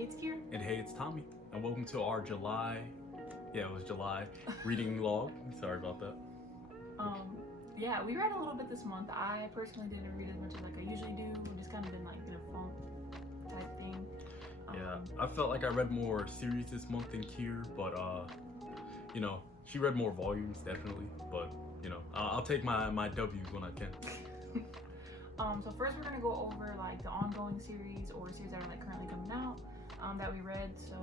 Hey, it's Kier. And hey, it's Tommy, and welcome to our July, it was July, reading log. Sorry about that. Yeah, we read a little bit this month. I personally didn't read as much as I usually do. We just kind of been in a funk type thing. Yeah, I felt like I read more series this month than Kier, but she read more volumes definitely. But I'll take my W's when I can. So first we're gonna go over the ongoing series or series that are currently coming out that we read. So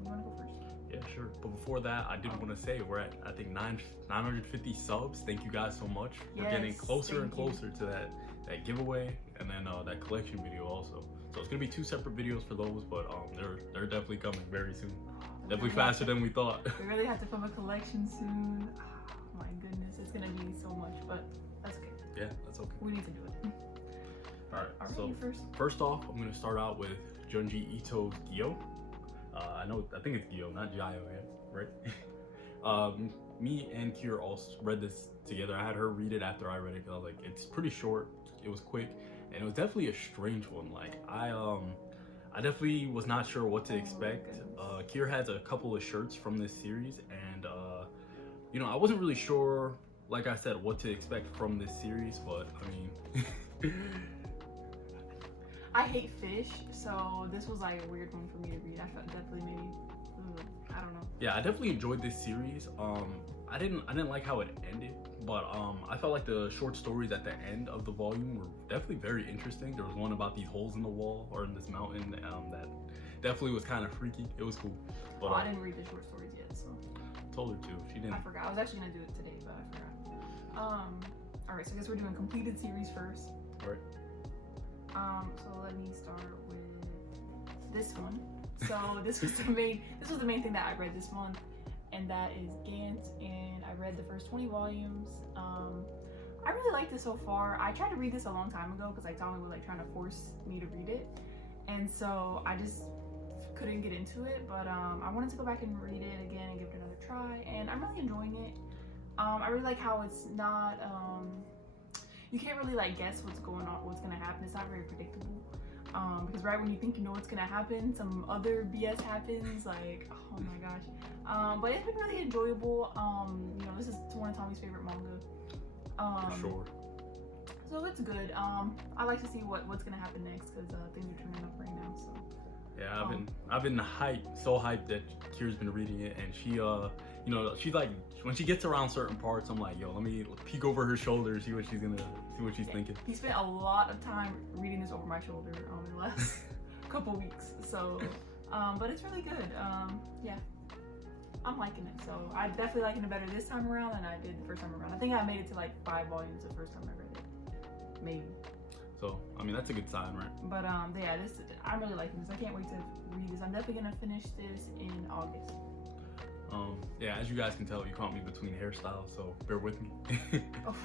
you wanna go first? Yeah, sure. But before that, I did want to say we're at, I think, 950 subs. Thank you guys so much. We're getting closer and closer to that giveaway, and then that collection video also. So it's gonna be 2 separate videos for those, but they're definitely coming very soon. Definitely faster than we thought. We really have to film a collection soon. Oh, my goodness, it's gonna be so much, but that's okay. Yeah, that's okay. We need to do it. All right. So first off, I'm gonna start out with Junji Ito's Gyo. I think it's Gyo, not Gyo, right? Me and Kier all read this together. I had her read it after I read it because I was like, it's pretty short, it was quick, and it was definitely a strange one. I definitely was not sure what to expect. Kier has a couple of shirts from this series, and I wasn't really sure, like I said, what to expect from this series, but I mean, I hate fish, so this was a weird one for me to read. I felt definitely I don't know. Yeah, I definitely enjoyed this series. I didn't like how it ended, but I felt like the short stories at the end of the volume were definitely very interesting. There was one about these holes in the wall or in this mountain that definitely was kind of freaky. It was cool. But I didn't read the short stories yet, so. Told her to. She didn't. I forgot. I was actually gonna do it today, but I forgot. All right. So I guess we're doing completed series first. Right. So let me start with this one. So this was the main thing that I read this month, and that is Gantz, and I read the first 20 volumes. I really liked it so far. I tried to read this a long time ago because Tommy was trying to force me to read it, and so I just couldn't get into it. But I wanted to go back and read it again and give it another try, and I'm really enjoying it. I really like how it's not you can't really guess what's going on, what's gonna happen. It's not very predictable. Because right when you think you know what's gonna happen, some other BS happens. Oh my gosh. But it's been really enjoyable. This is one of Tommy's favorite manga. For sure. So it's good. I like to see what's gonna happen next because things are turning up right now. So. Yeah, I've been so hyped that Kira's been reading it, and she she's when she gets around certain parts, I'm like, yo, let me peek over her shoulder, see what she's thinking. He spent a lot of time reading this over my shoulder in the last couple weeks, so but it's really good. Yeah, I'm liking it. So I'm definitely liking it better this time around than I did the first time around. I think I made it to 5 volumes the first time I read it, maybe. So, I mean, that's a good sign, right? But yeah, I'm really liking this. I can't wait to read this. I'm definitely gonna finish this in August. Yeah, as you guys can tell, you caught me between hairstyles, so bear with me. Oh.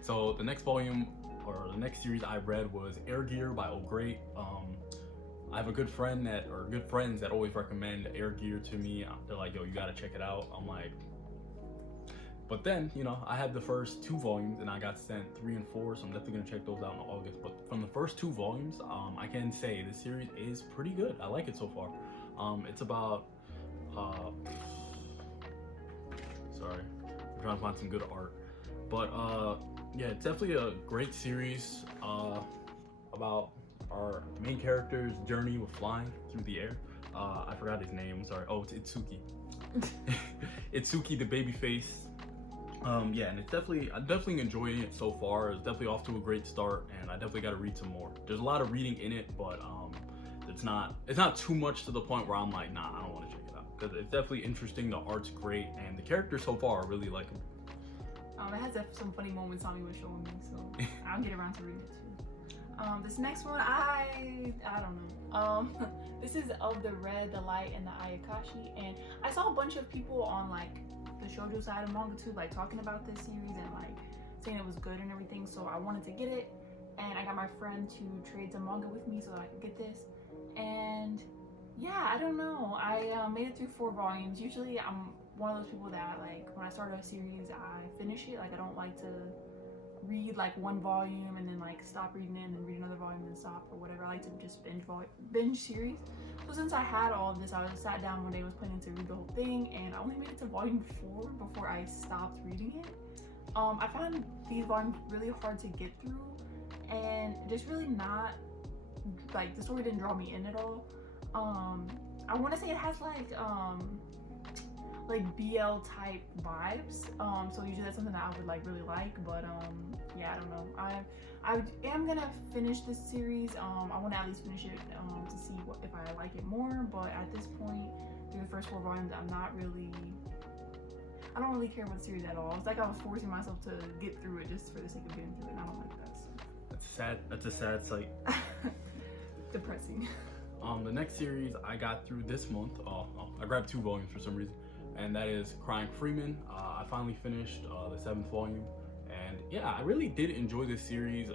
So the next volume, or the next series I read was Air Gear by Oh Great. I have a good friends that always recommend Air Gear to me. They're like, yo, you gotta check it out. I'm like, but then, I had the first 2 volumes and I got sent 3 and 4, so I'm definitely gonna check those out in August. But from the first 2 volumes, I can say the series is pretty good. I like it so far. It's about, sorry, I'm trying to find some good art. But yeah, it's definitely a great series about our main character's journey with flying through the air. I forgot his name, I'm sorry. Oh, it's Itsuki. Itsuki, the baby face. Yeah, and I'm definitely enjoying it so far. It's definitely off to a great start, and I definitely got to read some more. There's a lot of reading in it, but it's not too much to the point where I'm like, nah, I don't want to check it out. Because it's definitely interesting, the art's great, and the characters so far are really likable. It has some funny moments Tommy was showing me, so I'll get around to reading it too. This next one, I don't know. This is Of the Red, the Light, and the Ayakashi, and I saw a bunch of people on the shoujo side of manga too, talking about this series and saying it was good and everything. So I wanted to get it, and I got my friend to trade some manga with me so that I could get this. And yeah, I don't know. I made it through 4 volumes. Usually I'm one of those people that when I start a series, I finish it. I don't like to read 1 volume and then stop reading it and then read another volume and stop or whatever. I like to just binge series. So So since I had all of this, I was sat down one day, was planning to read the whole thing, and I only made it to volume 4 before I stopped reading it. I found these volumes really hard to get through, and just really not, like, the story didn't draw me in at all. I want to say it has like BL type vibes, so usually that's something that I would like really like, but yeah, I don't know. I am gonna finish this series. I want to at least finish it to see if I like it more, but at this point through the first 4 volumes, I don't really care about the series at all. It's like I was forcing myself to get through it just for the sake of getting through it, and I don't like that. So. That's a sad sight. Depressing. The next series I got through this month, I grabbed 2 volumes for some reason, and that is Crying Freeman. I finally finished the 7th volume, and yeah, I really did enjoy this series.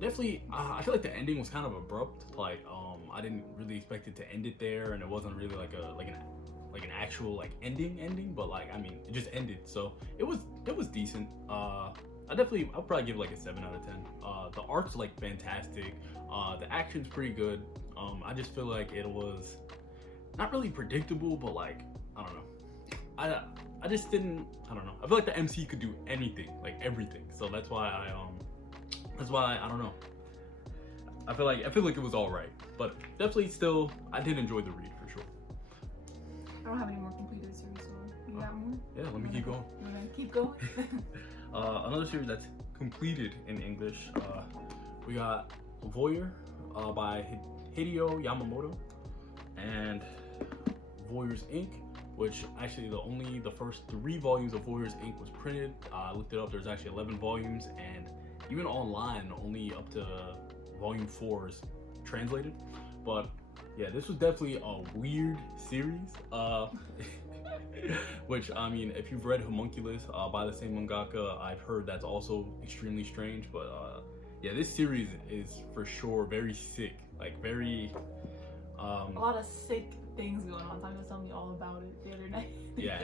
Definitely, I feel like the ending was kind of abrupt. Like, I didn't really expect it to end it there, and it wasn't really like an actual like ending, but like, I mean, it just ended, so it was decent. I'll probably give it like a 7 out of 10. The art's like fantastic. The action's pretty good. I just feel like it was not really predictable, but like, I don't know. I just didn't, I don't know. I feel like the MC could do anything, like everything. So that's why I don't know. I feel like it was all right, but definitely still, I did enjoy the read for sure. I don't have any more completed series, so you got more? Yeah, let me keep going. You wanna keep going? Another series that's completed in English, we got Voyeur by Hideo Yamamoto, and Voyeur's Inc., which actually the first 3 volumes of Voyeur's Inc. was printed. I looked it up, there's actually 11 volumes, and even online, only up to volume 4 is translated. But yeah, this was definitely a weird series. Which, I mean, if you've read Homunculus by the same mangaka, I've heard that's also extremely strange. But yeah, this series is for sure very sick, like very a lot of sick things going on. Time was telling me all about it the other night. Yeah,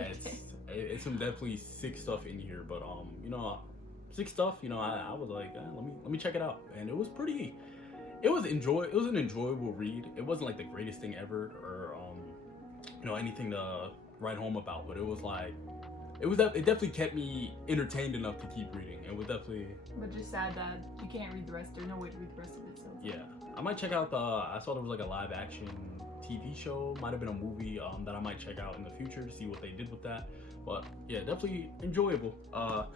it's some definitely sick stuff in here, but you know, sick stuff, you know, I was like, let me check it out, and it was an enjoyable read. It wasn't like the greatest thing ever, or you know, anything to write home about, but it was like, it definitely kept me entertained enough to keep reading. It was definitely, but just sad that you can't read the rest. There's no way to read the rest of it. So yeah, I might check out I saw there was like a live action TV show, might have been a movie that I might check out in the future to see what they did with that. But yeah, definitely enjoyable. I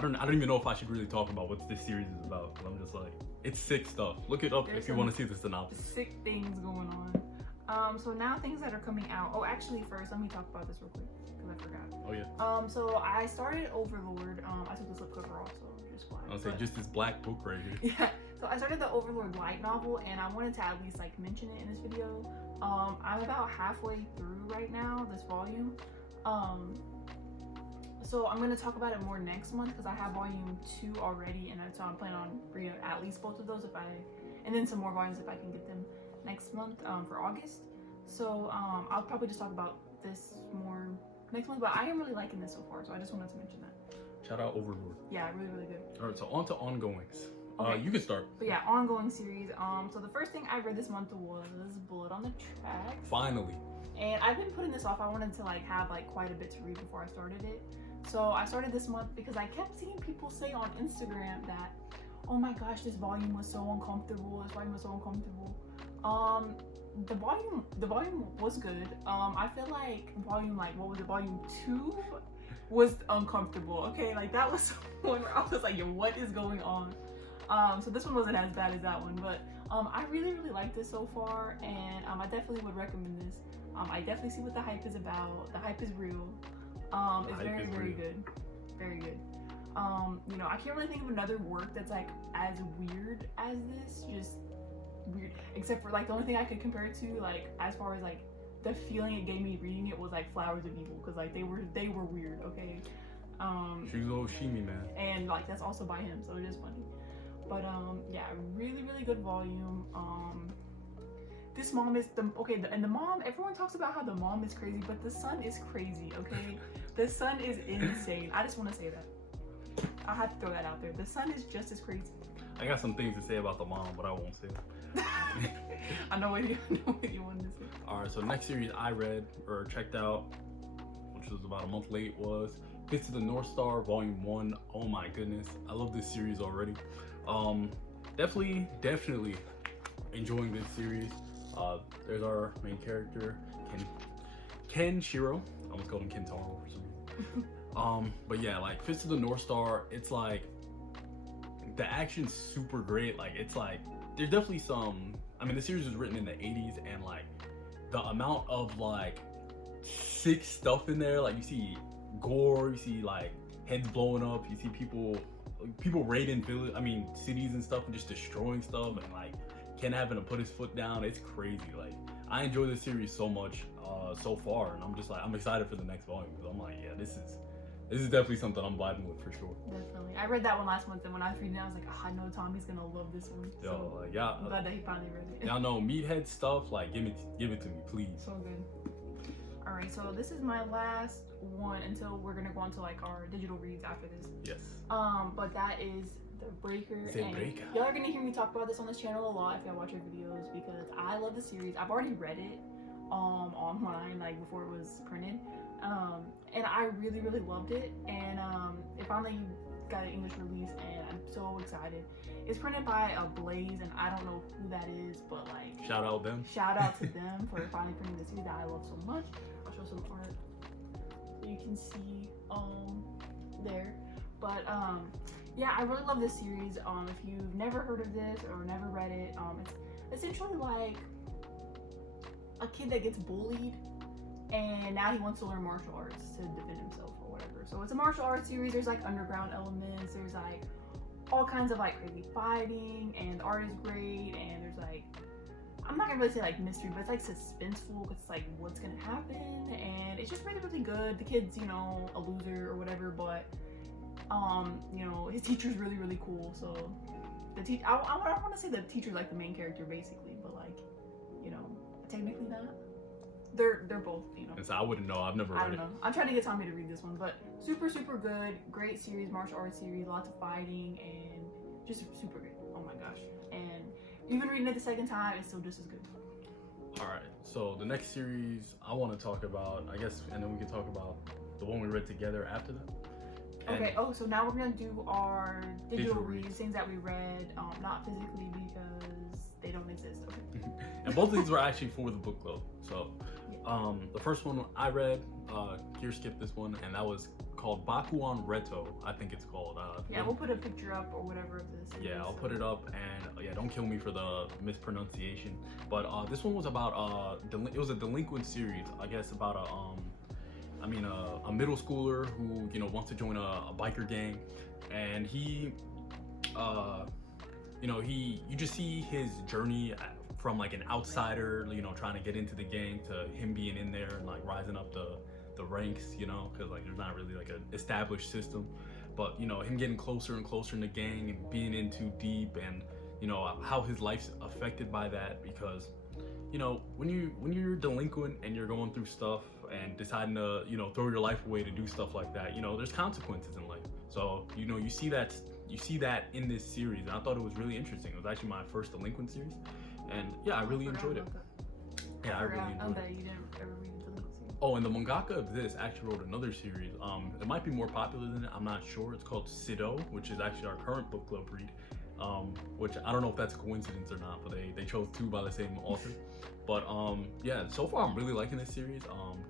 don't even know if I should really talk about what this series is about. I'm just like, it's sick stuff. Look it up if you want to see the synopsis. Sick things going on. So now things that are coming out. Oh, actually, first let me talk about this real quick because I forgot. Oh yeah. So I started Overlord. I took the slipcover off, so just fine. I'll say just this black book right here. Yeah. So I started the Overlord light novel, and I wanted to at least like mention it in this video. I'm about halfway through right now this volume. So I'm gonna talk about it more next month because I have volume 2 already, and so I'm planning on reading at least both of those and then some more volumes if I can get them next month for August. So I'll probably just talk about this more next month, but I am really liking this so far, so I just wanted to mention that. Shout out Overlord. Yeah, really good. All right, so on to ongoings. Okay. You can start. But yeah, ongoing series. So the first thing I read this month was Bullet on the Tracks. Finally. And I've been putting this off. I wanted to like have like quite a bit to read before I started it. So I started this month because I kept seeing people say on Instagram that, oh my gosh, this volume was so uncomfortable. This volume was so uncomfortable. The volume was good. I feel like volume 2 was uncomfortable. Okay, like that was one where I was like, yo, what is going on? So this one wasn't as bad as that one, but I really liked this so far, and I definitely would recommend this. I definitely see what the hype is about. The hype is real. It's very good. Very good. You know, I can't really think of another work that's like as weird as this, just weird, except for like the only thing I could compare it to, like as far as like the feeling it gave me reading it, was like Flowers of Evil, because like they were weird. Okay. Shuzo Oshimi, man. And like that's also by him, so it is funny. But yeah, really good volume. This mom is and the mom, everyone talks about how the mom is crazy, but the son is crazy. Okay. The son is insane. I just want to say that. I have to throw that out there. The son is just as crazy. I got some things to say about the mom, but I won't say it. I know what you wanted to say. All right, so the next series I read or checked out, which was about a month late, was Fist of the North Star Volume 1. Oh my goodness, I love this series already. Definitely enjoying this series. There's our main character, Ken Shiro. I almost called him Kentaro or something. But yeah, like Fist of the North Star, it's like the action's super great. Like it's like there's definitely some. I mean, the series was written in the 80s, and like the amount of like sick stuff in there. Like you see gore, you see like heads blowing up, you see people raiding cities and stuff, and just destroying stuff, and like Ken having to put his foot down. It's crazy. Like I enjoy this series so much so far, and I'm excited for the next volume because I'm like, yeah, this is definitely something I'm vibing with for sure. Definitely. I read that one last month, and when I was reading it, I was like, I know Tommy's gonna love this one. Yo, like, yeah, I'm glad that he finally read it. Y'all know meathead stuff. Like, give it to me, please. So good. All right, so this is my last one until we're gonna go on to like our digital reads after this. Yes. But that is The Breaker. Breaker. Y'all are gonna hear me talk about this on this channel a lot if y'all watch our videos because I love the series. I've already read it online, like before it was printed. And I really, really loved it. And it finally got an English release, and I'm so excited. It's printed by Blaze, and I don't know who that is, but like shout out them. Shout out to them for finally printing the series that I love so much. I'll show some art so you can see there. But yeah, I really love this series. If you've never heard of this or never read it, it's essentially like a kid that gets bullied, and now he wants to learn martial arts to defend himself or whatever. So it's a martial arts series. There's like underground elements. There's like all kinds of like crazy fighting, and the art is great. And there's like, I'm not gonna really say like mystery, but it's like suspenseful because it's like what's gonna happen, and it's just really, really good. The kid's, you know, a loser or whatever, but you know, his teacher's really, really cool. So the I want to say the teacher's like the main character basically, but like, you know, technically not. They're both, you know. And so I wouldn't know. I've never read it. I don't know. I'm trying to get Tommy to read this one, but super, super good. Great series, martial arts series, lots of fighting, and just super good. Oh my gosh. And even reading it the second time, it's still just as good. All right. So the next series I want to talk about, I guess, and then we can talk about the one we read together after that. And okay. Oh, so now we're gonna do our digital reads, things that we read, not physically because they don't exist. Okay. And both of these were actually for the book club. So the first one I read, Kier skipped this one, and that was called Bakuan Reto, I think it's called. Yeah, we'll put a picture up or whatever of this. Yeah, I'll put it up, and yeah, don't kill me for the mispronunciation. But this one was about it was a delinquent series, I guess, about a middle schooler who, you know, wants to join a biker gang, and he, you know, you just see his journey from like an outsider, you know, trying to get into the gang to him being in there and like rising up the ranks, you know, because like there's not really like an established system, but you know, him getting closer and closer in the gang and being in too deep, and you know how his life's affected by that, because you know, when you're delinquent and you're going through stuff and deciding to, you know, throw your life away to do stuff like that, you know, there's consequences in life. So, you know, you see that in this series, and I thought it was really interesting. It was actually my first delinquent series, and yeah, I really enjoyed it. Yeah, I really enjoyed it. You didn't ever read the delinquency. Oh, and the mangaka of this actually wrote another series. It might be more popular than it, I'm not sure. It's called Sido, which is actually our current book club read. Which I don't know if that's a coincidence or not, but they chose two by the same author. But yeah, so far I'm really liking this series.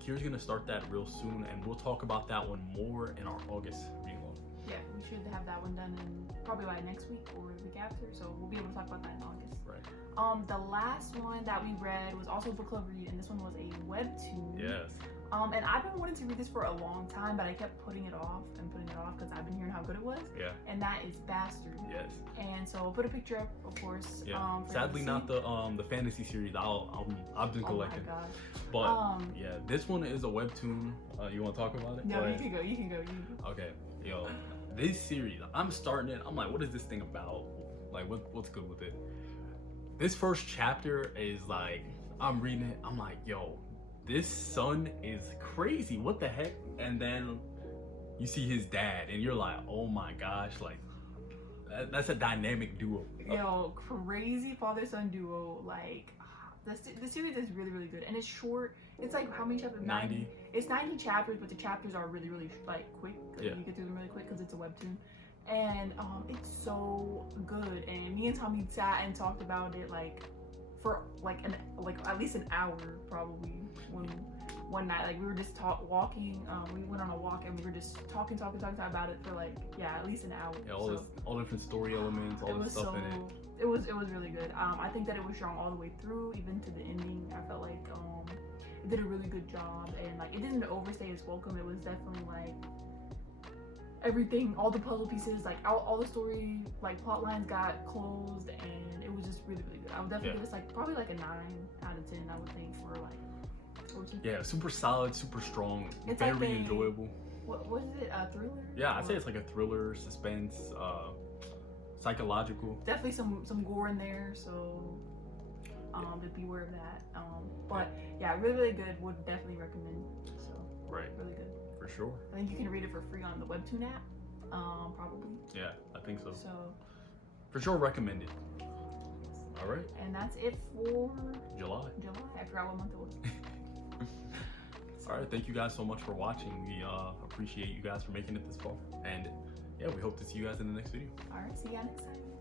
Kier's gonna start that real soon, and we'll talk about that one more in our August reading log. Yeah, we should have that one done in probably by next week or the week after, so we'll be able to talk about that in August. Right. The last one that we read was also a book club read, and this one was a webtoon. Yes. And I've been wanting to read this for a long time, but I kept putting it off because I've been hearing how good it was. Yeah. And that is Bastard. Yes. And so I'll put a picture up, of course. Yeah. Sadly, not the fantasy series. I've been collecting. Oh my gosh. But yeah, this one is a webtoon. You want to talk about it? No, you can go. Okay. Yo, this series, I'm starting it. I'm like, what is this thing about? Like, what's good with it? This first chapter is like, I'm reading it. I'm like, yo, this son is crazy. What the heck? And then you see his dad, and you're like, oh my gosh, like that's a dynamic duo. Yo, crazy father-son duo. Like, the series is really, really good, and it's short. It's like, how many chapters? 90. It's 90 chapters, but the chapters are really, really like quick. Yeah. You get through them really quick because it's a webtoon, and it's so good. And me and Tommy sat and talked about it like for like at least an hour probably one night. Like we were just walking. We went on a walk and we were just talking about it for like at least an hour. Yeah, all different story elements, all the stuff in it. It was really good. I think that it was strong all the way through, even to the ending. I felt like it did a really good job, and like it didn't overstay its welcome. It was definitely like everything, all the puzzle pieces, like all the story, like plot lines got closed, and it was just really, really good. I would definitely give this like probably like a 9 out of 10. I would think for like. Yeah, super solid, super strong, it's very like enjoyable. What is it? A thriller? Yeah, I'd say it's like a thriller, suspense, psychological. Definitely some gore in there, so to beware of that. But yeah, really, really good. Would definitely recommend. So right, really good for sure. I think you can read it for free on the webtoon app, probably. Yeah, I think so. So for sure, recommended. All right. And that's it for July. I forgot what month it was. All right, thank you guys so much for watching. We appreciate you guys for making it this far, and yeah, we hope to see you guys in the next video. All right, see you guys next time.